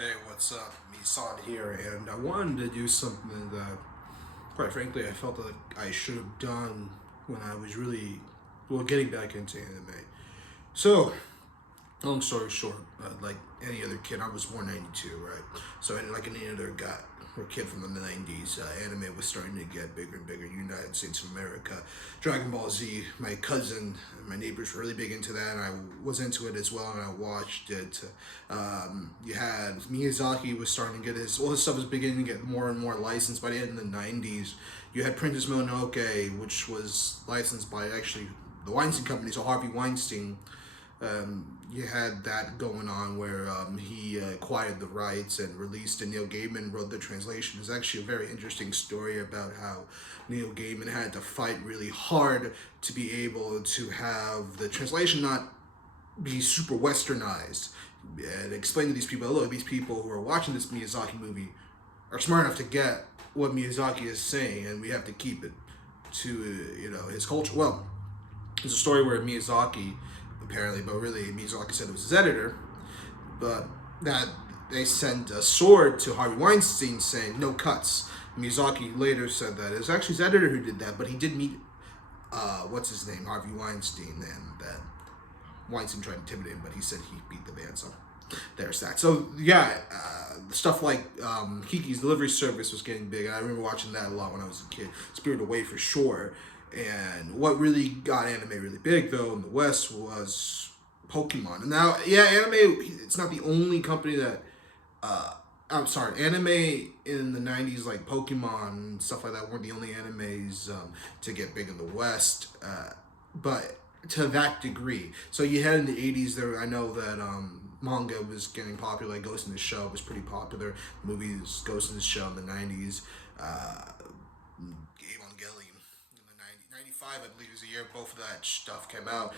Hey, what's up? Misan here, and I wanted to do something that, quite frankly, I felt like I should have done when I was getting back into anime. So, long story short, like any other kid, I was born '92, right? So, like any other guy or kid from the '90s, anime was starting to get bigger and bigger in the United States of America. Dragon Ball Z, my cousin, and my neighbors were really big into that, and I was into it as well, and I watched it. You had Miyazaki was starting to get his stuff was beginning to get more and more licensed by the end of the '90s. You had Princess Mononoke, which was licensed by actually the Weinstein Company, so Harvey Weinstein. You had that going on where he acquired the rights and released, and Neil Gaiman wrote the translation. It's actually a very interesting story about how Neil Gaiman had to fight really hard to be able to have the translation not be super westernized and explain to these people, look, these people who are watching this Miyazaki movie are smart enough to get what Miyazaki is saying, and we have to keep it to his culture. Well, it's a story where Miyazaki, apparently, but really Miyazaki said it was his editor, but that they sent a sword to Harvey Weinstein saying no cuts. Miyazaki later said that it was actually his editor who did that, but he did meet what's his name, Harvey Weinstein, and that Weinstein tried to intimidate him, but he said he beat the man. So there's that. So yeah, stuff like Kiki's Delivery Service was getting big. I remember watching that a lot when I was a kid. Spirited Away for sure. And what really got anime really big though in the West was Pokemon. And now, yeah, anime. It's not the only company that. I'm sorry, anime in the '90s like Pokemon and stuff like that weren't the only animes to get big in the West. But to that degree. So you had in the '80s there. I know that manga was getting popular. Like Ghost in the Shell was pretty popular. Movies Ghost in the Shell in the '90s. Evangelion in the '95, I believe, is the year both of that stuff came out.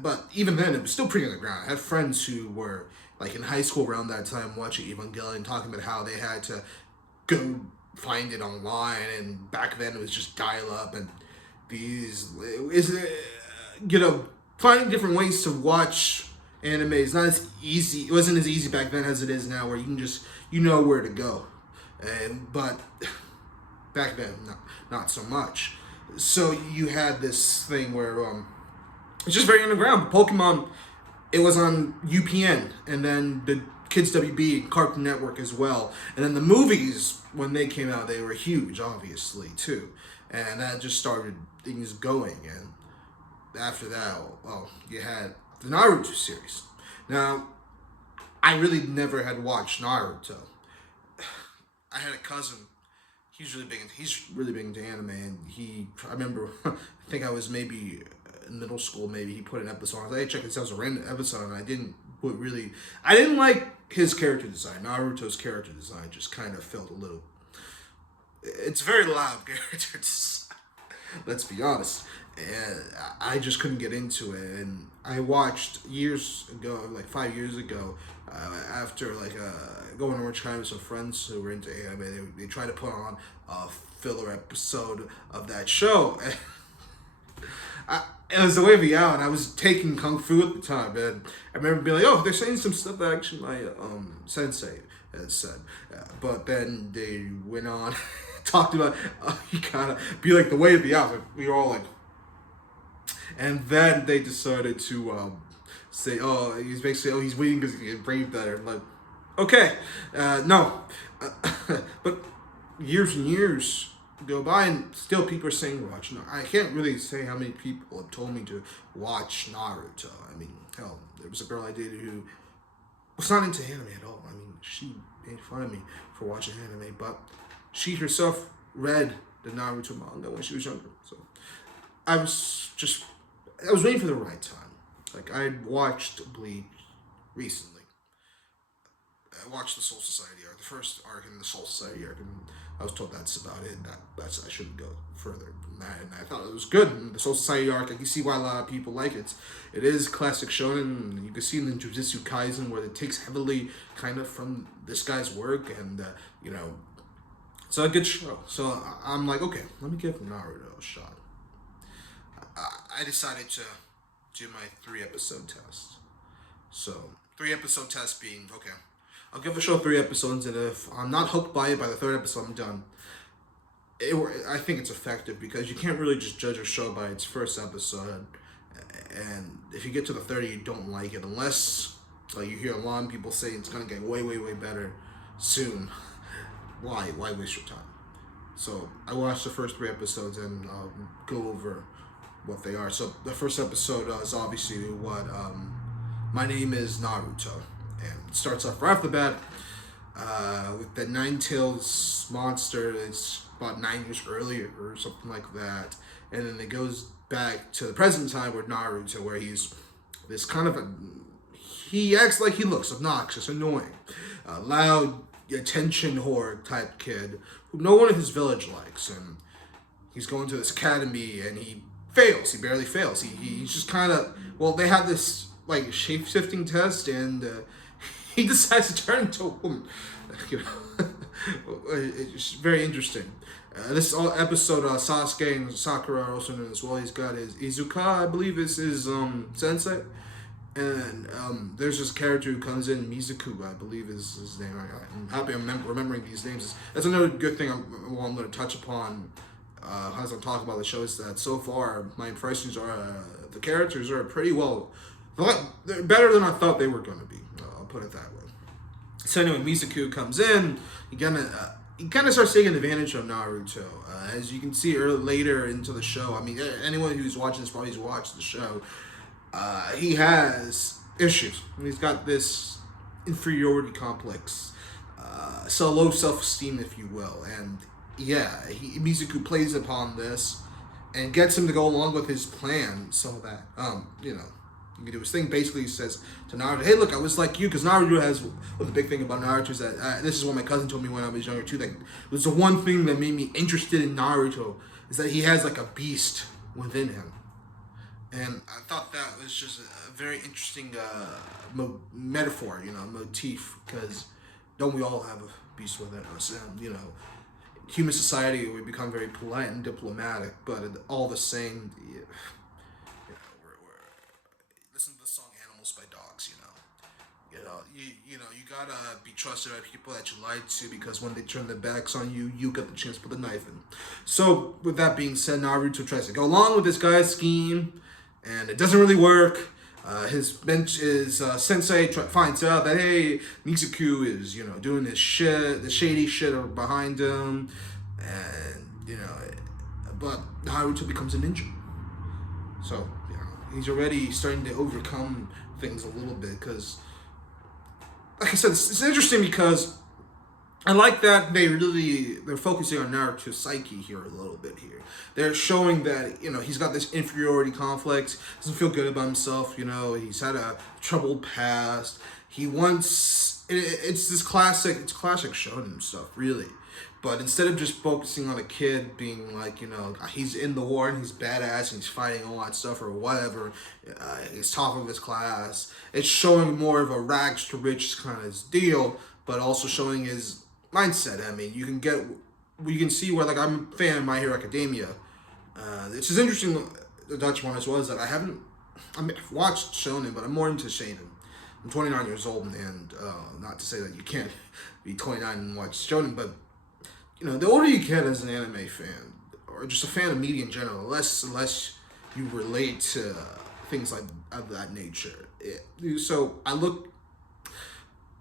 But even then, it was still pretty on the ground. I had friends who were like in high school around that time watching Evangelion, talking about how they had to go find it online, and back then it was just dial up and these is finding different ways to watch anime is not as easy. It wasn't as easy back then as it is now, where you can just where to go, but back then not so much. So you had this thing where it's just very underground. Pokemon, it was on UPN, and then the Kids WB and Cartoon Network as well. And then the movies, when they came out, they were huge, obviously, too. And that just started things going. And after that, well, you had the Naruto series. Now, I really never had watched Naruto. I had a cousin. He's really big into anime, and I remember, I think I was maybe in middle school. Maybe he put an episode on. I was like, hey, check this out. It was a random episode, and I didn't like his character design. Naruto's character design just kind of felt a little. It's very loud character design. Let's be honest. And I just couldn't get into it. And I watched years ago, like 5 years ago, after going to Orange County with some friends who were into anime. They tried to put on a filler episode of that show. It was the way me out, and I was taking kung fu at the time, and I remember being like, "Oh, they're saying some stuff that actually my sensei has said," but then they went on, talked about, you gotta be like the way of the out. Like, we were all like, and then they decided to say, "Oh, he's basically he's waiting because he can breathe better." Like, okay, no, but years and years go by, and still people are saying watch Naruto. I can't really say how many people have told me to watch Naruto. I mean, hell, there was a girl I dated who was not into anime at all. I mean, she made fun of me for watching anime, but she herself read the Naruto manga when she was younger. So I was waiting for the right time. Like, I watched Bleach recently. I watched the Soul Society arc, the first arc in the Soul Society arc, and I was told that's about it. That's I shouldn't go further than that, and I thought it was good. And the Soul Society arc, I can see why a lot of people like it. It is classic shonen. You can see in the Jujutsu Kaisen where it takes heavily kind of from this guy's work, and it's a good show. So I'm like, okay, let me give Naruto a shot. I decided to do my 3-episode test. So 3-episode test being okay. I'll give the show 3 episodes, and if I'm not hooked by it by the third episode, I'm done. I think it's effective because you can't really just judge a show by its first episode, and if you get to the 30, you don't like it unless like you hear a lot of people say it's gonna get way, way, way better soon. Why waste your time? So I watched the first 3 episodes and I'll go over what they are. So the first episode is obviously what my name is Naruto, and it starts off right off the bat with the Nine-Tails monster. It's about 9 years earlier or something like that, and then it goes back to the present time with Naruto, where he's this kind of he acts like he looks obnoxious, annoying, loud, attention whore type kid who no one in his village likes, and he's going to this academy and he fails. He barely fails. He's just kind of, well, they have this like shape-shifting test, and he decides to turn into a woman. You know, it's very interesting. This episode, Sasuke and Sakura are also known as well. He's got his Izuka, I believe is his sensei. And there's this character who comes in, Mizuku, I believe is his name. I'm happy I'm remembering these names. That's another good thing I'm going to touch upon as I'm talking about the show, is that so far my impressions are the characters are pretty well, they're better than I thought they were going to be. I'll put it that way. So anyway, Mizuku comes in. He kind of starts taking advantage of Naruto. As you can see later into the show, I mean, anyone who's watching this probably has watched the show. He has issues. He's got this inferiority complex, so low self-esteem, if you will. And yeah, Mizuku plays upon this and gets him to go along with his plan so that, you know, he can do his thing. Basically, he says to Naruto, hey, look, I was like you, because Naruto has, well, the big thing about Naruto is that, this is what my cousin told me when I was younger too, that it was the one thing that made me interested in Naruto, is that he has like a beast within him. And I thought that was just a very interesting metaphor, you know, motif, because don't we all have a beast within us? And, you know, human society, we become very polite and diplomatic, but all the same, you know, we're listen to the song "Animals" by Dogs. You know, you gotta be trusted by people that you lied to, because when they turn their backs on you, you got the chance to put the knife in. So, with that being said, Naruto tries to go along with this guy's scheme, and it doesn't really work. His sensei finds out that, hey, Mizuku is, you know, doing this shit, the shady shit behind him, and, you know, but Naruto becomes a ninja. So, you know, he's already starting to overcome things a little bit, because, like I said, it's interesting because I like that they're focusing on Naruto's psyche here a little bit here. They're showing that, you know, he's got this inferiority complex, doesn't feel good about himself, you know, he's had a troubled past. He wants, it's classic shonen stuff, really. But instead of just focusing on a kid being like, you know, he's in the war and he's badass and he's fighting all that stuff or whatever, he's top of his class, it's showing more of a rags to riches kind of deal, but also showing his mindset. I mean, you can see where, like, I'm a fan of My Hero Academia. It's just interesting, the Dutch one as well, is that I've watched shonen, but I'm more into seinen. I'm 29 years old, and not to say that you can't be 29 and watch shonen, but, you know, the older you get as an anime fan, or just a fan of media in general, less you relate to things like of that nature. So I look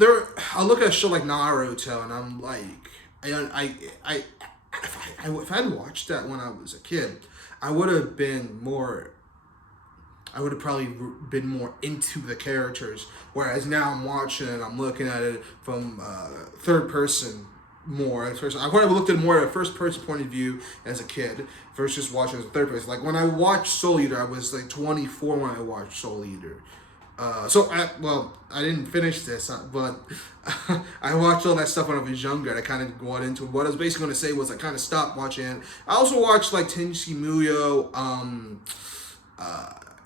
at a show like Naruto, and I'm like, if I'd watched that when I was a kid, I would have probably been more into the characters. Whereas now I'm watching it, I'm looking at it from third person more. I would have looked at it more at a first person point of view as a kid versus watching as a third person. Like when I watched Soul Eater, I was like 24 when I watched Soul Eater. I didn't finish this, but I watched all that stuff when I was younger, and I kind of got into it. What I was basically going to say was I kind of stopped watching it. I also watched, like, Tenchi Muyo.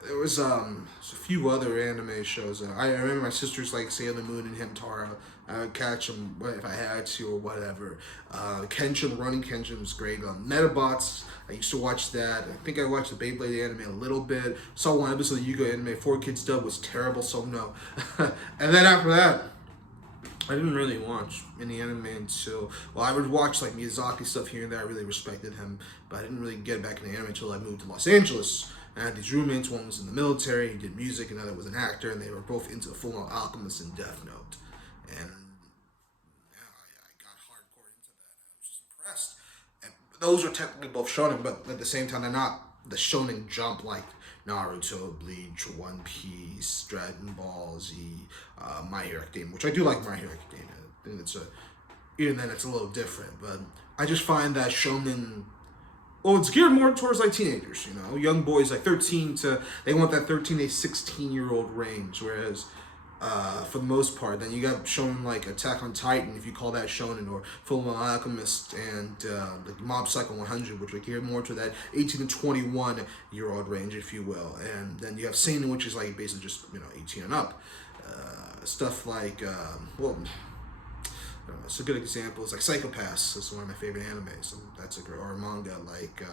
There was a few other anime shows. I remember my sisters like Sailor Moon and Hamtaro. I would catch them if I had to or whatever. Running Kenshin was great. Metabots, I used to watch that. I think I watched the Beyblade anime a little bit. Saw one episode of Yu-Gi-Oh! Anime. 4Kids dub was terrible, so no. And then after that, I didn't really watch any anime until, well, I would watch like Miyazaki stuff here and there. I really respected him, but I didn't really get back into anime until I moved to Los Angeles. And I had these roommates. One was in the military, he did music, and another was an actor, and they were both into Full Metal Alchemist and Death Note. And yeah, I got hardcore into that. I was just impressed. And those are technically both shonen, but at the same time, they're not the shonen jump like Naruto, Bleach, One Piece, Dragon Ball Z, My Hero Academia, which I do like My Hero Academia. I think it's a, even then it's a little different, but I just find that shonen, well, it's geared more towards like teenagers, you know, young boys like 13 to, they want that 13 to 16-year-old range, whereas for the most part, then you got shonen like Attack on Titan, if you call that shonen, or Full Metal Alchemist, and like Mob Psycho 100, which are geared more to that 18 to 21-year-old range, if you will. And then you have seinen, which is like basically just, you know, 18 and up. Stuff like, well, I don't know, it's a good example. It's like Psychopaths. It's one of my favorite animes. And that's a great, or a manga like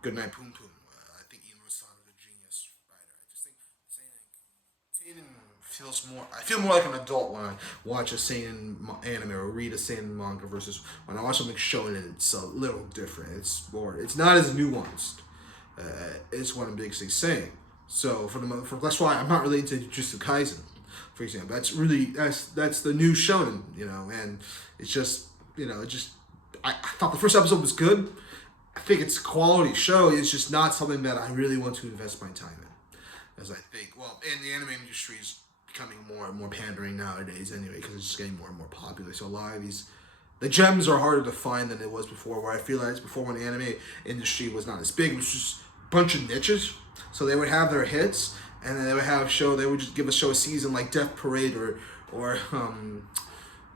Goodnight Poom Poom. I think Ian Rosan is a genius writer. I just think seinen feels more. I feel more like an adult when I watch a seinen anime or read a seinen manga versus when I watch something shonen. It's a little different. It's more. It's not as nuanced. It's one of the biggest things saying. So that's why I'm not really into Jujutsu Kaisen, for example. That's the new shonen, you know, and it's just, you know, I thought the first episode was good. I think it's a quality show. It's just not something that I really want to invest my time in, as I think. Well, and the anime industry is becoming more and more pandering nowadays, anyway, because it's just getting more and more popular. So a lot of the gems are harder to find than it was before. Where I feel like before, when the anime industry was not as big, it was just a bunch of niches. So they would have their hits, and then they would have a show. They would just give a show a season like Death Parade or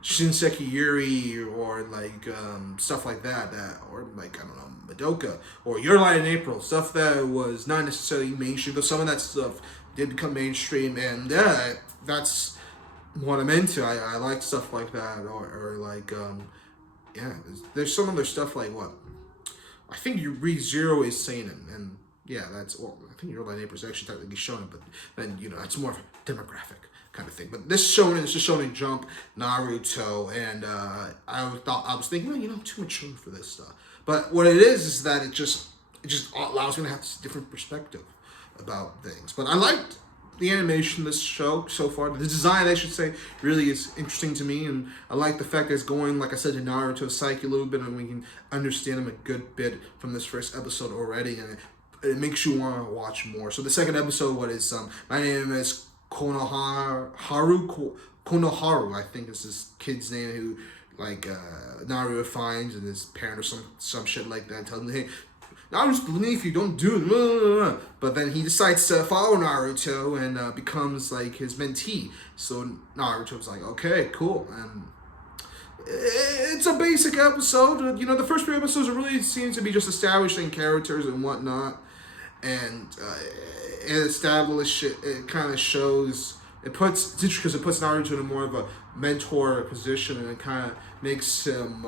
Shinseki Yuri, or like stuff like that, or like, I don't know, Madoka or Your Lie in April, stuff that was not necessarily mainstream, but some of that stuff did become mainstream, and yeah, that's what I'm into. I like stuff like that, or like yeah, there's some other stuff like what I think you read Zero is seinen, and yeah, that's, well, I think Your Lie in April is actually technically shonen, but then, you know, it's more of a demographic kind of thing. But this shonen is just Shonen Jump, Naruto, and I was thinking, well, you know, I'm too mature for this stuff. But what it is that it just allows me to have this different perspective about things. But I liked the animation of this show so far. The design, I should say, really is interesting to me, and I like the fact that it's going, like I said, to Naruto's psyche a little bit, and we can understand him a good bit from this first episode already, and it makes you want to watch more. So the second episode, what is my name is Konoharu, I think is this kid's name, who like Naruto finds, and his parent or some shit like that tells him, hey, Naruto's beneath you, don't do it. But then he decides to follow Naruto and becomes like his mentee. So Naruto's like, okay, cool. And it's a basic episode. You know, the first three episodes really seem to be just establishing characters and whatnot. And it kind of shows, it's interesting because it puts Naruto in more of a mentor position, and it kind of makes him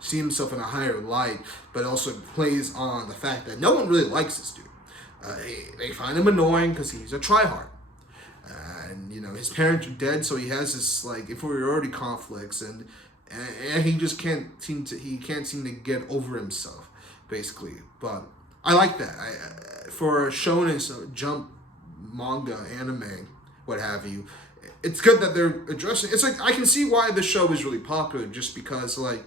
see himself in a higher light, but also plays on the fact that no one really likes this dude. They find him annoying because he's a tryhard. And, you know, his parents are dead, so he has this, like, inferiority conflicts, and he just can't seem to get over himself, basically. But I like that. For a shonen, so Jump manga, anime, what have you, it's good that they're addressing. It's like, I can see why the show is really popular, just because, like,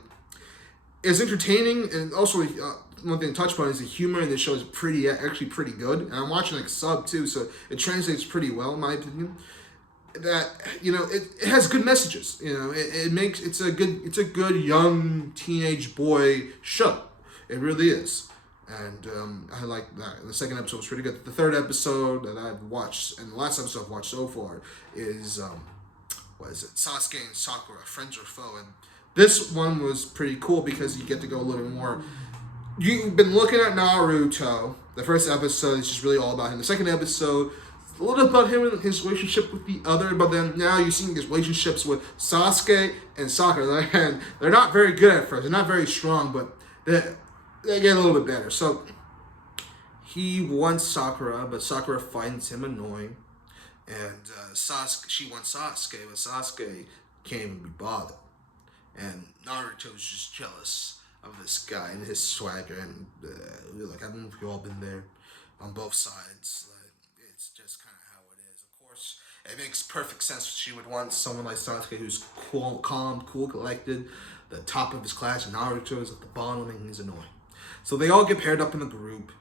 it's entertaining, and also one thing to touch upon is the humor in the show is actually pretty good. And I'm watching like sub too, so it translates pretty well in my opinion. That, you know, it has good messages. You know, it's a good young teenage boy show. It really is. And I like that. The second episode was pretty good. The third episode that I've watched, and the last episode I've watched so far, is what is it? Sasuke and Sakura, friends or foe. And this one was pretty cool because you get to go a little more. You've been looking at Naruto. The first episode is just really all about him. The second episode, a little about him and his relationship with the other, but then now you're seeing his relationships with Sasuke and Sakura. And they're not very good at first. They're not very strong, but they get a little bit better. So he wants Sakura, but Sakura finds him annoying. And she wants Sasuke, but Sasuke can't even be bothered. And Naruto's just jealous of this guy and his swagger, and like I don't know if you've all been there on both sides. Like, it's just kind of how it is. Of course, it makes perfect sense. She would want someone like Sasuke who's cool, calm, cool, collected, the top of his class. Naruto is at the bottom, and he's annoying. So they all get paired up in a group.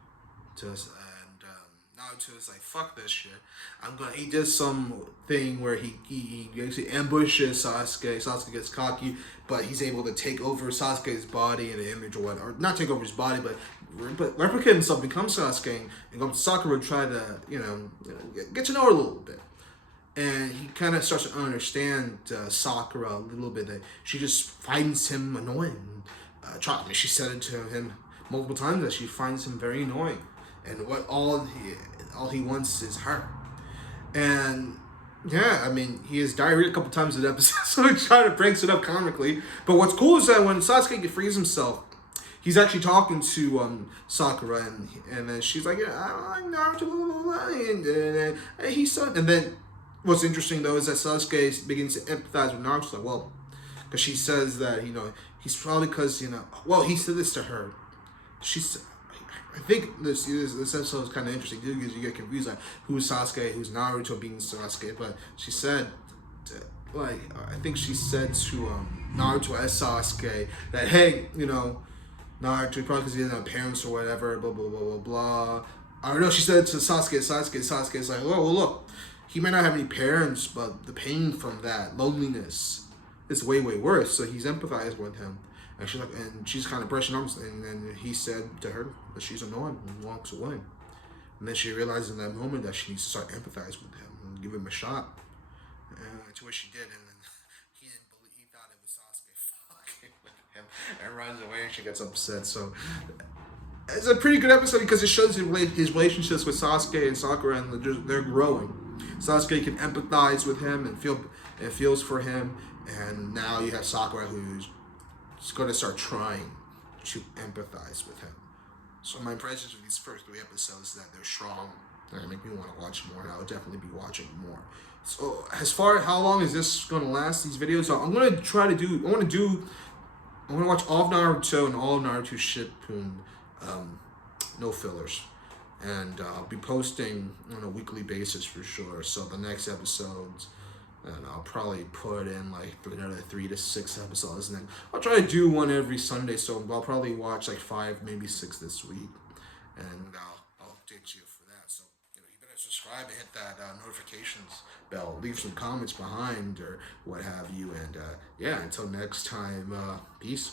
Naruto is like, fuck this shit. He does some thing where he actually ambushes Sasuke. Sasuke gets cocky, but he's able to take over Sasuke's body and the image or whatever. Or not take over his body, but replicate himself, become Sasuke, and go to Sakura and try to, get to know her a little bit. And he kind of starts to understand Sakura a little bit. That she just finds him annoying. She said it to him multiple times that she finds him very annoying, and all he wants is her. And yeah, I mean, he has diarrhea a couple times in the episode, so he trying to breaks it up comically. But what's cool is that when Sasuke frees himself, he's actually talking to Sakura, and then she's like, yeah, I don't like Naruto, blah, blah, blah, and he's so. And then what's interesting though is that Sasuke begins to empathize with Naruto. Like, well, because she says that he's probably because well, he said this to her. She's. I think this episode is kind of interesting too because you get confused like who's Sasuke, who's Naruto being Sasuke. But she said, I think she said to Naruto as Sasuke that hey, Naruto probably because he doesn't have parents or whatever, blah blah blah blah blah. I don't know. She said to Sasuke is like, oh well, look, he might not have any parents, but the pain from that loneliness is way worse. So he's empathized with him. And she's like, and she's kind of brushing arms, and then he said to her that she's annoying and walks away. And then she realized in that moment that she needs to start empathizing with him and give him a shot. To which she did, and then he didn't believe, he thought it was Sasuke fucking with him, and runs away, and she gets upset. So it's a pretty good episode because it shows his relationships with Sasuke and Sakura, and they're growing. Sasuke can empathize with him and feels for him, and now you have Sakura who's going to start trying to empathize with him. So my impressions of these first 3 episodes is that they're strong and make me want to watch more, and I'll definitely be watching more. So as far as how long is this going to last, these videos, I'm going to try to do, I want to watch all of Naruto and all of Naruto Shippuden, no fillers. And I'll be posting on a weekly basis for sure. So the next episodes, and I'll probably put in like another 3 to 6 episodes, and then I'll try to do one every Sunday. So I'll probably watch like 5, maybe 6 this week, and I'll update you for that. So you better subscribe and hit that notifications bell. Leave some comments behind or what have you. And yeah, until next time, peace.